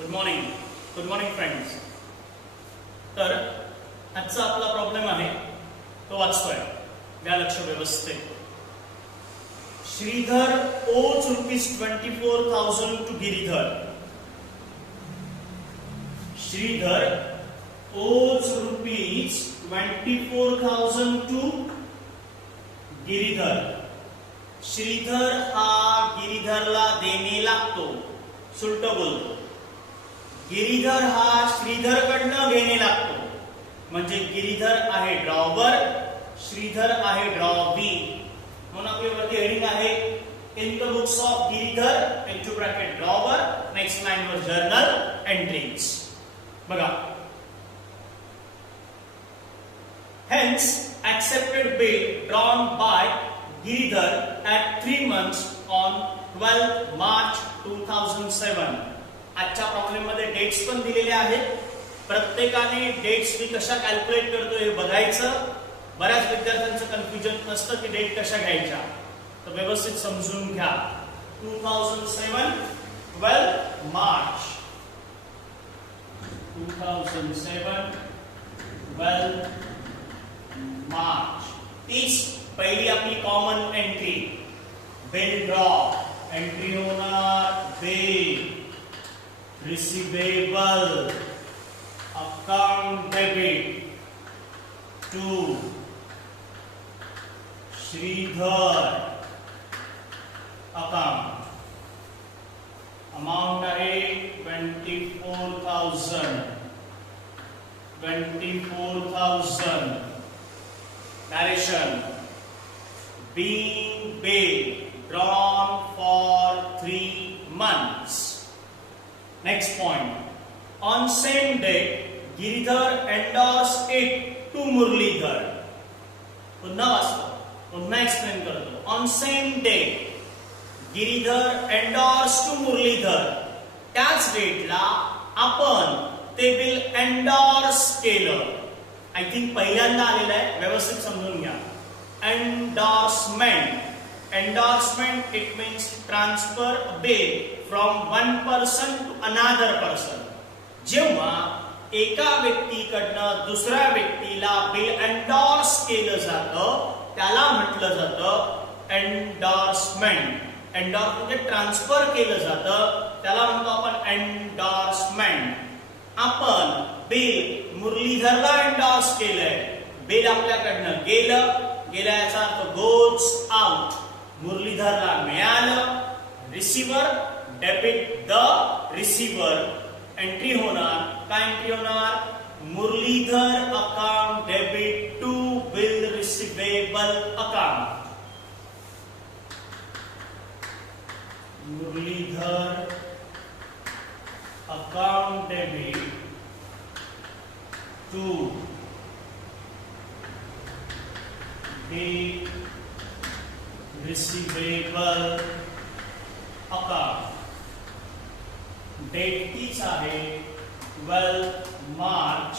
Good morning friends. तर आजचा आपला प्रॉब्लेम आहे तो वाचतोय. द्या लक्ष व्यवस्थित. Shridhar owes ₹24,000 to Giridhar. Shridhar owes ₹24,000 to Giridhar. Shridhar हा गिरीधरला देणे लागतो. सुलट बोलतो. गिरीधर हा श्रीधरकडनं घेणे लागतो. म्हणजे गिरीधर आहे ड्रॉवर, श्रीधर आहे ड्रॉवी. म्हणून आपल्यावरती हेडिंग आहे in the books of Giridhar into bracket drawer. Next line वर जर्नल एंट्रीज. बघा. Hence, accepted bill drawn by Giridhar at 3 months on 12 March 2007. आजच्या प्रॉब्लेम मध्ये डेट्स पण दिलेले आहेत. प्रत्येकाने डेट्स मी कशा कॅल्क्युलेट करतो हे बघायचं. बऱ्याच विद्यार्थ्यांचं कन्फ्युजन असतं की डेट कशा घ्यायच्या, तर व्यवस्थित समजून घ्या. 2007 12 मार्च 2007 12 मार्च. तीच पहिली आपली common entry bill draw. Entry होणार bill, receivable, account debit to Shridhar account. Amount आहे 24,000. Narration. Being bill drawn for 3 months. Next point. On same day, Giridhar endorsed it to Murlidhar. पुन्हा वाचतो, पुन्हा एक्सप्लेन करतो. On same day, Giridhar endorsed to Murlidhar. त्याच डेटला आपण ते bill endorse केलं. आय थिंक पहिल्यांदा आलेलं आहे, व्यवस्थित समजून घ्या. Endorsement. Endorsement it means transfer bill from one person to another person. जेव्हा एका व्यक्तीकडनं दुसऱ्या व्यक्तीला बिल एंडोर्स केलं जातं त्याला म्हटलं जातं एंडोर्समेंट. एंडोर्स म्हणजे ट्रान्सफर केलं जातं त्याला म्हणतो आपण एंडोर्समेंट. आपण बिल मुरलीधरला एंडोर्स केलंय. बिल आपल्याकडनं गेलं याचा अर्थ गोज आउट. मुरलीधरला मिळालं. Receiver debit the receiver. Entry होणार काय? एंट्री होणार Muralidhar account debit to bill receivable account. Muralidhar account debit to bill receivable account. Date तीच आहे 12 मार्च.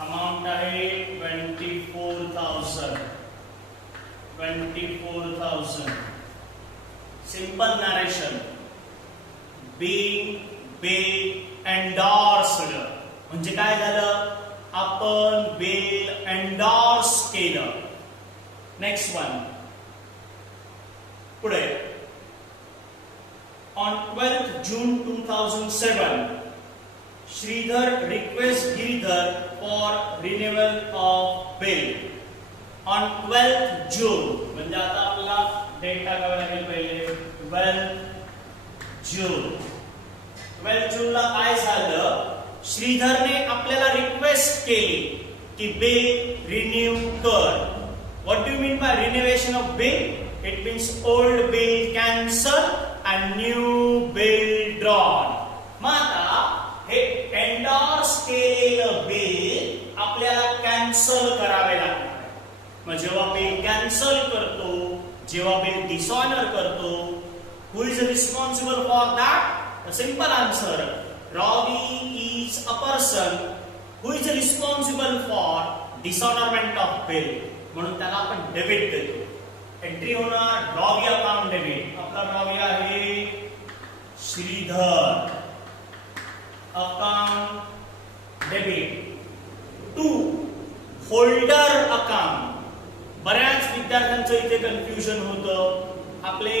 अमाउंट आहे 24,000. Simple narration. बिल एंडोर्स्ड म्हणजे काय झालं? आपण बिल एंडोर्स केलं. Next one. पुढे. On 12th June 2007, Sridhar requests Giridhar for renewal of bill. On 12th June म्हणजे आता आपला डेट टाकावा लागेल पहिले. 12th June. 12th June ला काय झालं? श्रीधरने आपल्याला रिक्वेस्ट केली की बिल रिन्यू कर. What do you mean by renovation of bill? It means old bill cancel and new bill drawn. मग आता हे एंडोर्स केलेलं बिल आपल्याला कॅन्सल करावे लागणार. मग जेव्हा बिल कॅन्सल करतो, जेव्हा बिल डिसऑनर करतो, who is responsible for that? Simple answer. Drawee is a person who is responsible for dishonourment of bill. म्हणून त्याला आपण डेबिट देतो. एंट्री होणार रॉवी अकाउंट डेबिट. आपला रॉवी आहे Shridhar account debit to holder account. बऱ्याच विद्यार्थ्यांचं इथे कन्फ्युजन होतं. आपले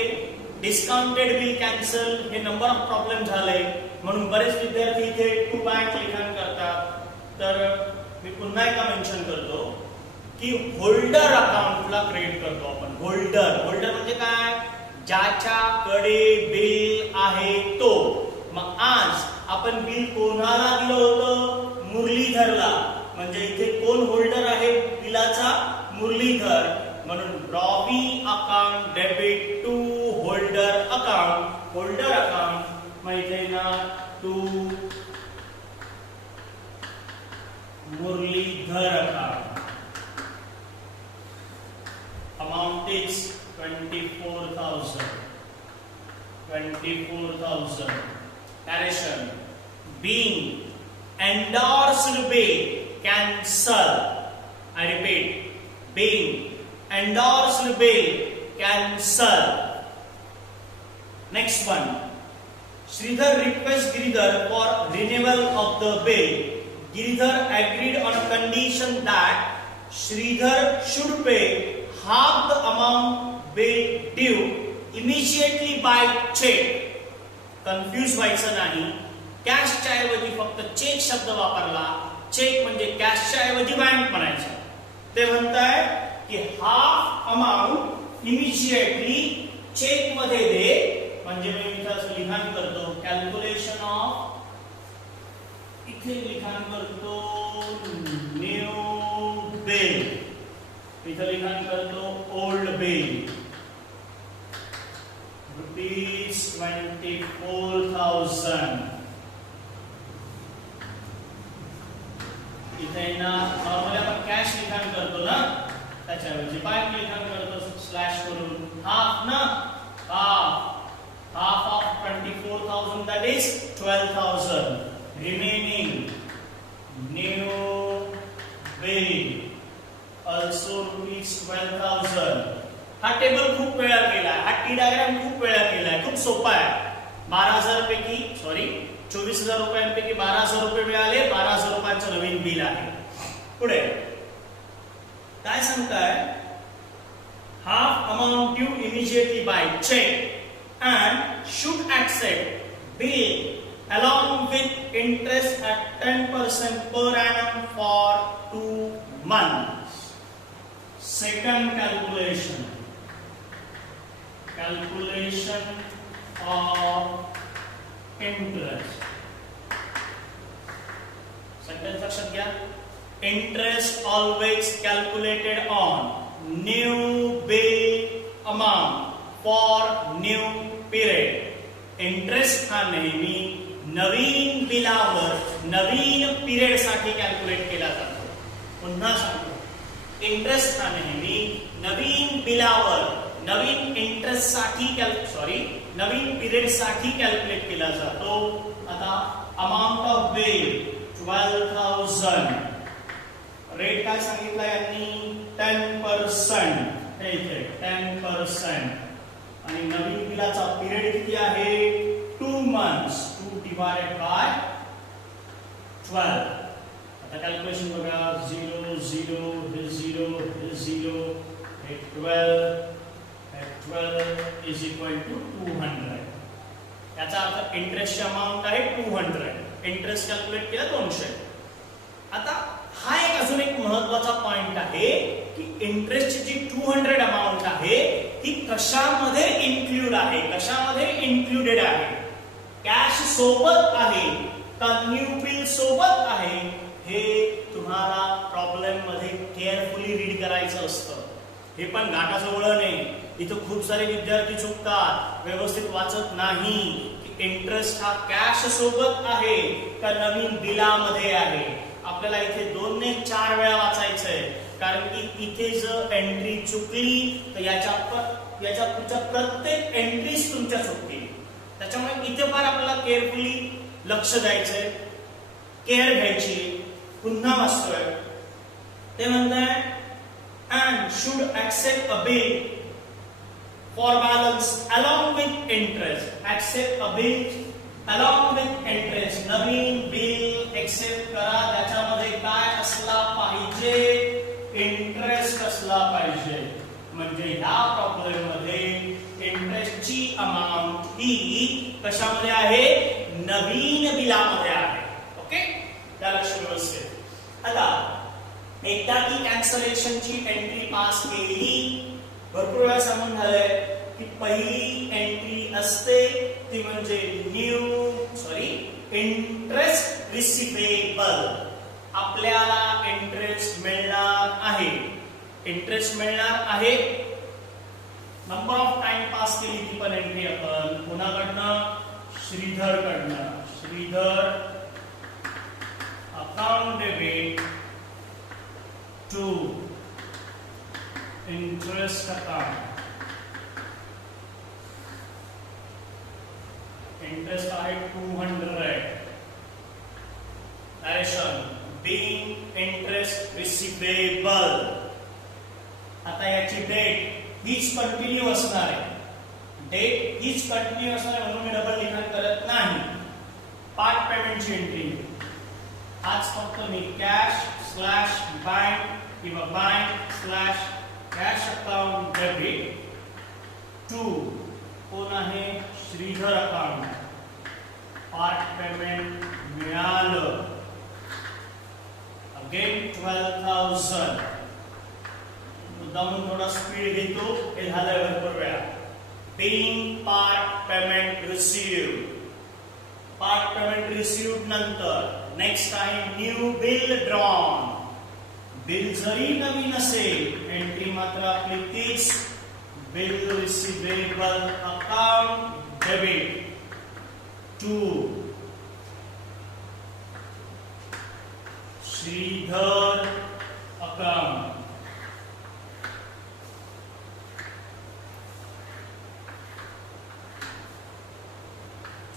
डिस्काउंटेड बिल कॅन्सल हे नंबर ऑफ प्रॉब्लेम झाले म्हणून बरेच विद्यार्थी इथे टू बँक लिखाण करतात. तर मी पुन्हा एकदा मेन्शन करतो की होल्डर अकाउंटला क्रिएट करतो आपण. होल्डर म्हणजे काय? ज्याच्याकडे बिल आहे तो. मग आज आपण बिल कोणाला दिलं होतं? मुरलीधरला. म्हणजे इथे कोण होल्डर आहे बिलाचा? मुरलीधर. म्हणून रॉबी account debit to holder account. Holder account माहिती आहे ना? To Muralidhar account. Amount is 24,000. Narration. Being endorsed by cancel. I repeat. Being endorsed by cancel. Next one. Sridhar requests Giridhar for renewal of the bill. Giridhar agreed on condition that Sridhar should pay half the amount bill due immediately by check. Confuse व्हायचं नाही. कॅशच्या ऐवजी फक्त check शब्द वापरला. Check म्हणजे कॅशच्या ऐवजी bank म्हणायचं. ते म्हणताय की हाफ अमाउंट इमिजिएटली चेक मध्ये दे. म्हणजे मी इथं लिखाण करतो कॅल्क्युलेशन ऑफ. इथे लिखाण करतो न्यू बिल. इथं लिखाण करतो ओल्ड बिल. रुपीज 24,000. इथे ना नॉर्मली आपण कॅश लिखाण करतो ना त्याच्याऐवजी बँक लिखाण करतो स्लॅश करून. हाफ ना half of 24,000 that is 12,000. Remaining new bill also rupees 12,000. हा टेबल खूप वेळा केलाय. हा टी डायग्राम खूप वेळा केलाय. खूप सोपा आहे. 12,000 पैकी 24,000 रुपयांपैकी 12,000 रुपये मिळाले. 12,000 रुपयांचं नवीन बिल आहे. पुढे काय सांगताय? Half amount due immediately by cheque and should accept bill along with interest at 10% per annum for 2 months. Second calculation of interest. Sentence लक्षात घ्या. Interest always calculated on new bill amount for new period. Interest हा नेहमी नवीन बिलावर नवीन period साठी calculate केला जातो. पुन्हा सांगतो. Interest हा नेहमी नवीन बिलावर नवीन इंटरेस्ट साठी नवीन पिरियड साठी कॅल्क्युलेट केला जातो. आता अमाउंट ऑफ बिल 12,000. रेट काय सांगितला यांनी? 10%. हे इथे 10%. आणि नवीन बिलाचा पिरियड किती आहे? 2 months. 2 divided by 12. आता कॅल्क्युलेशन बघा. 0 0 हे 0 हे 0 हे 12 हे 12 इज इक्वल टू 200. याचा अर्थ इंटरेस्टची अमाउंट आहे 200. इंटरेस्ट कॅल्क्युलेट केला 200. आता हा अजून एक महत्त्वाचा पॉइंट आहे की इंटरेस्टची जी 200 अमाउंट आहे ती कशामध्ये इन्क्लूड आहे? कशामध्ये इन्क्लुडेड आहे? कॅश सोबत आहे का न्यू बिल सोबत आहे? हे तुम्हाला प्रॉब्लेम मध्ये केअरफुली रीड करायचं असतं. हे पण घाटाचं वळण आहे. इथं खूप सारे विद्यार्थी चुकतात, व्यवस्थित वाचत नाही की इंटरेस्ट हा कॅश सोबत आहे का नवीन बिलामध्ये आहे. आपल्याला इथे 2 ने 4 वेळा वाचायचंय. कारण की इथे जर एंट्री चुकली तर याच्या पुढच्या प्रत्येक एंट्रीज तुमच्या चुकतील. त्याच्यामुळे इथे फार आपल्याला केअरफुली लक्ष द्यायचंय, केअर घ्यायची. पुन्हा वाचतोय. ते म्हणताय and should accept a bill for balance along with interest. Accept a bill along with interest. नवीन बिल एक्सेप्ट करा, त्याच्यामध्ये काय असला पाहिजे, इंटरेस्ट असला पाहिजे. म्हणजे ह्या प्रॉब्लेम मध्ये इंटरेस्टची अमाउंट ही कशामध्ये आहे, नवीन बिलामध्ये आहे. ओके, त्या लक्ष व्यवस्थित. आता एकदा की कॅन्सलेशनची एंट्री पास केली, भरपूर वेळा सांगून झालंय की पहिली एंट्री असते ती म्हणजे इंटरेस्ट रिसिवेबल. आपल्याला इंटरेस्ट मिळणार आहे, इंटरेस्ट मिळणार आहे. नंबर ऑफ टाइम पास केली ती पण एंट्री आपण कोणाकडनं, श्रीधर कडनं. Shridhar account debit to interest account. Interest आहे 200. Direction being interest receivable. आता याची डेट हीच कंटिन्यू असणार आहे, डेट हीच कंटिन्यू असणार आहे म्हणून मी डबल लिखाण करत नाही. पार्ट पेमेंटची एंट्री आज फक्त मी कॅश स्लॅश बँक किंवा bank slash cash account debit to कोण आहे, श्रीधर अकाउंट. पार्ट पेमेंट मिळालं. अगेन 12,000. मुद्दामून थोडा स्पीड घेतो, हे झालंय भरपूर वेळा. Being part payment received. Part payment received नंतर नेक्स्ट आहे न्यू बिल ड्रॉन. बिल जरी नवीन असेल एंट्री मात्र आपली तीच, bill receivable account debit to Shridhar account.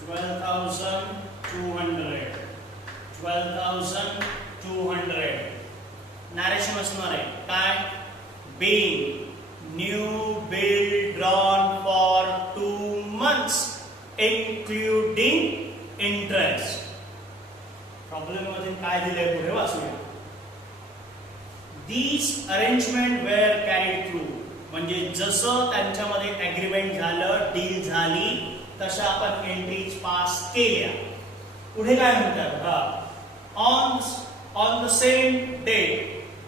$12,200. Narration असणार आहे काय, being new bill drawn for 2 months including interest. Problem मध्ये काय दिलंय पुढे वाचूया. These arrangement were carried through. म्हणजे जसं त्यांच्यामध्ये एग्रीमेंट झालं, डील झाली, तशा आपण एंट्रीज पास केल्या. पुढे काय म्हणतात, on the same day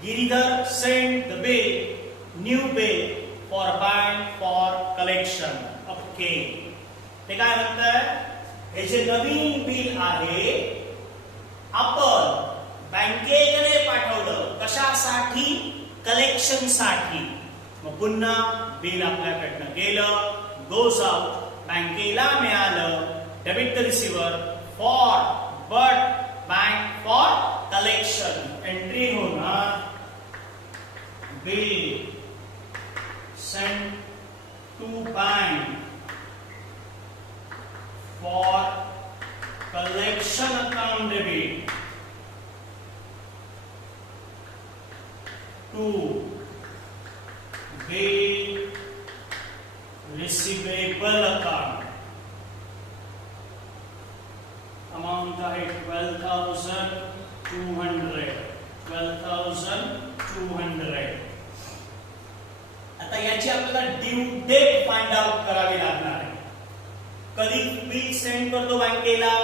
Giridhar sent the new bill for bank for collection. Okay, ते काय म्हणतात, हे जे नवीन बिल आहे आपण बँकेकडे पाठवलं, कशासाठी, कलेक्शन साठी. मग पुन्हा बिल आपल्याकडनं गेलं, गोज आउट, बँकेला मिळालं, debit the receiver for but bank for collection. Entry होणार bill send to bank for collection account debit to bill receivable account. Amount आहे 12,200. 12,200. आता याची आपल्याला ड्यू डेट फाइंड आउट करावी लागणार आहे. कधी बिल सेंड करतो बँकेला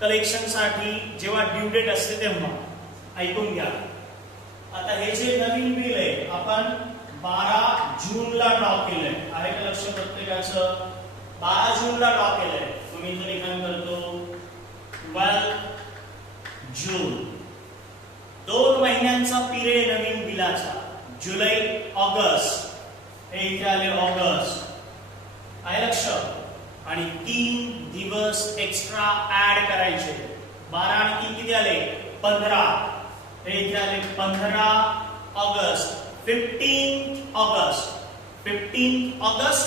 कलेक्शन साठी, जेव्हा ड्यू डेट असते तेव्हा. ऐकून घ्या. आता हे जे नवीन बिल आहे आपण 12 जूनला ड्रॉ केलंय. आहे का लक्ष प्रत्येकाचं? 12 जूनला ड्रॉ केलंय. मी इथे लिखाण करतो 12 जून. 2 महिन्यांचा पिरियड नवीन बिलाचा, जुलै ऑगस्ट. हे इथे आले ऑगस्ट. आहे लक्ष? आणि 3 दिवस एक्स्ट्रा ऍड करायचे. 12 आणि 3 किती आले? 15. हे इथे आले 15 August. 15 August. 15 August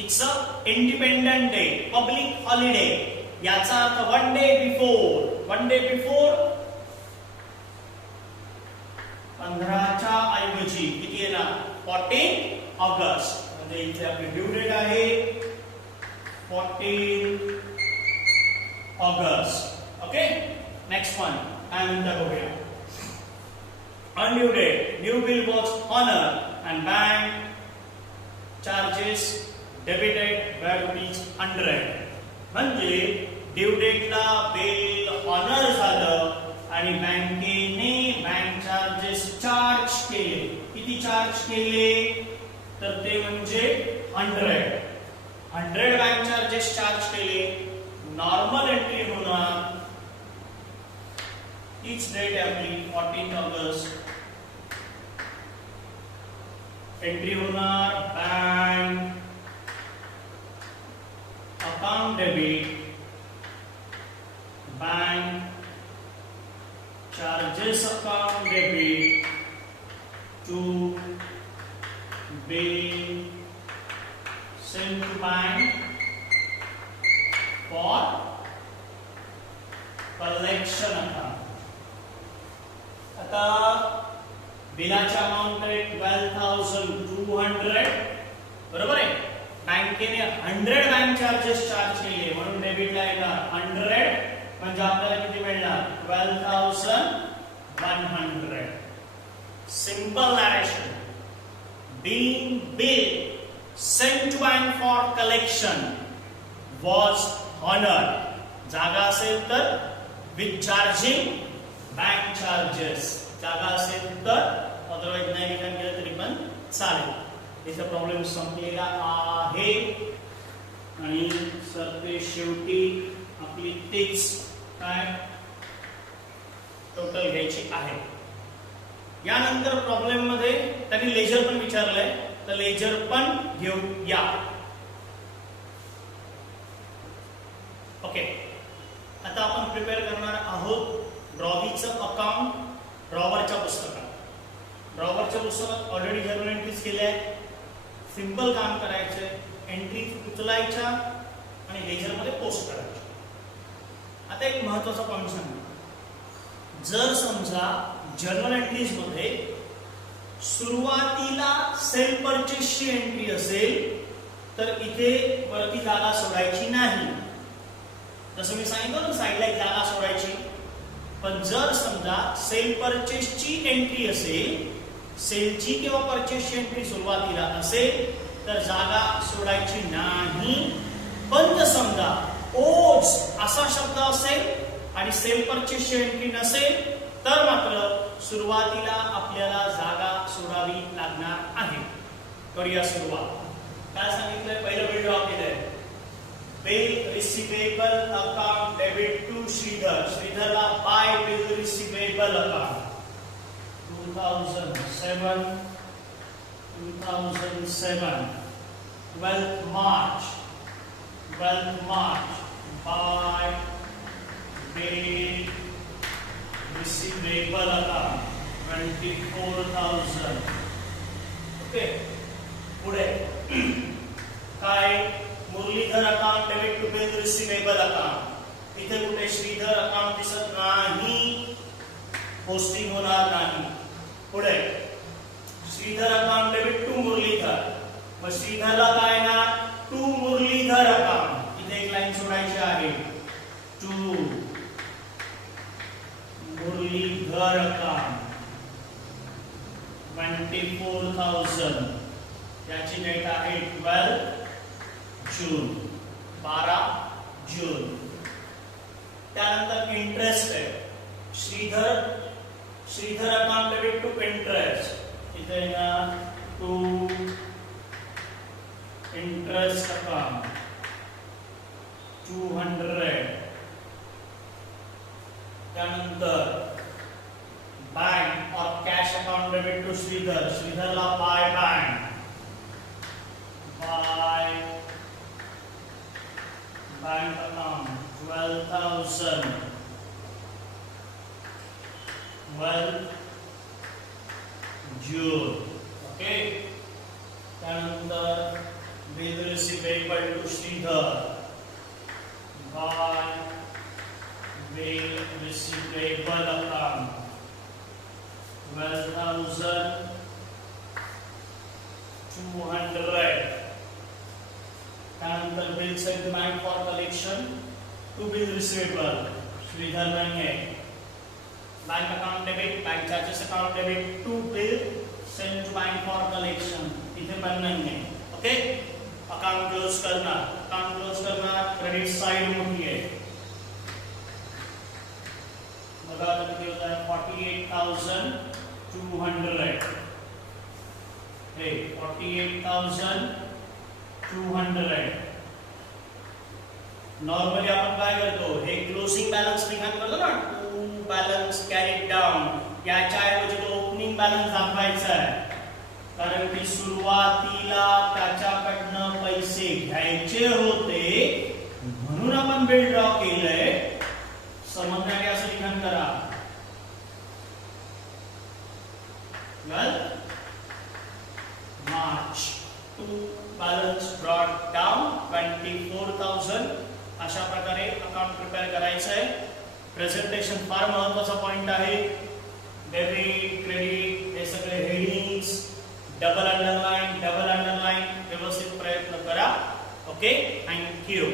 it's a independent day, public holiday. याचा अर्थ 1 डे बिफोर. 1 डे बिफोर 15च्या ऐवजी किती येणार? 14 ऑगस्ट. म्हणजे इथे आपली ड्यू डेट आहे 14 ऑगस्ट. ओके, नेक्स्ट वन काय म्हणता बघूया. On due date new bill was honour and bank charges debited by ₹100. म्हणजे ड्यू डेटला बिल ऑनर झालं आणि बँकेने बँक चार्जेस चार्ज केले. किती चार्ज केले तर ते म्हणजे 100 बँक चार्जेस चार्ज केले. नॉर्मल एंट्री होणार तीच डेट आपली 14 ऑगस्ट. एंट्री होणार bank account debit bank charges account debit to be sent to bank for collection account. आता बिलाच्या अमाउंट आहे 12,200 बरोबर आहे. बँकेने 100 बँक चार्जेस चार्ज केले म्हणून डेबिटला येणार 100 म्हणजे आपल्याला किती मिळणार 12,100. Simple narration. Being bill sent to bank for collection was honored. जागा असेल तर with charging bank charges. जागा असेल तर अदरवाइज नाही लिखाण केलं तरी पण चालेल. याचा प्रॉब्लेम संपलेला आहे आणि सरते शेवटी आपली तेच काय टोटल घ्यायची आहे. यानंतर प्रॉब्लेम मध्ये त्यांनी लेजर पण विचारलंय तर लेजर पण घेऊया. ओके, आता आपण प्रिपेअर करणार आहोत ड्रॉवीचं अकाउंट ड्रॉवरच्या पुस्तकात. ड्रॉवरच्या पुस्तकात ऑलरेडी जर्नल एंट्रीज केल्या आहेत. सिंपल काम करायचे, एंट्री उचलायच्या आणि लेजर मध्ये पोस्ट करायच्या. आता एक महत्वाचा पॉइंट सांगतो. जर समजा जर्नल एंट्रीज मध्ये सुरुवातीला सेल परचेसची एंट्री असेल तर इथे वरती जागा सोडायची नाही. जसं मी सांगितलं ना साईडला एक जागा सोडायची. पण जर समजा सेल परचेसची एंट्री असेल, सेलची किंवा परचेसची एंट्री सुरुवातीला असेल तर जागा सोडायची नाही. पण जर समजा ओज असा शब्द असेल आणि सेल परचेसची एंट्री नसेल तर मात्र सुरुवातीला आपल्याला जागा सोडावी लागणार आहे. करूया सुरुवात. काय सांगितलंय पहिलं बिल ड्रॉ केलंय. Bill receivable account debit to Shridhar. श्रीधरला by bill receivable account 2007 12th March by bill receivable account 24,000. Okay, पुढे काय Muralidhar account debit to bill receivable account. इथे कुठे श्रीधर अकाउंट दिसत नाही, पोस्टिंग होणार नाही. पुढे Shridhar account debit to Muralidhar. मग श्रीधरला काय ना टू मुरलीधर अकाउंट. इथे एक लाईन सोडायची आहे टू मुरलीधर अकाउंट 24,000. याची डेट आहे 12 जून 12 जून. त्यानंतर इंटरेस्ट आहे. Shridhar account debit to interest. इथे ना टू इंटरेस्ट अकाउंट 200. त्यानंतर बैंक और cash account debit to Shridhar. श्रीधरला by bank account 12,000 June. Okay, त्यानंतर bill receivable to Shridhar by bill receivable account 12,200. Bill send to bank for collection, 2 bill receivable, Shridhar नहीं है, bank account debit, bank charges account debit, 2 bill send to bank for collection, इथे पण नाही है. Okay, account close करना, credit side मोठी है, बघा आता किती होत आहे, 48,200, हे 48,200. नॉर्मली आपण काय करतो, हे क्लोजिंग बॅलन्स लिखाण करतो ना, टू बॅलन्स कॅरीड डाऊन, याच्या ऐवजी तो ओपनिंग बॅलन्स दाखवायचा आहे, कारण की सुरुवातीला त्याच्याकडनं पैसे घ्यायचे होते म्हणून आपण बिल ड्रॉ केलंय. समजण्याने असं लिखाण करा. March two balance brought down 24,000. अशा प्रकारे अकाउंट प्रिपेअर करायचं आहे. प्रेझेंटेशन फार महत्वाचा पॉइंट आहे. डेबिट क्रेडिट हे सगळे हेडिंग्स, डबल अंडरलाईन व्यवस्थित प्रयत्न करा. Okay, thank you.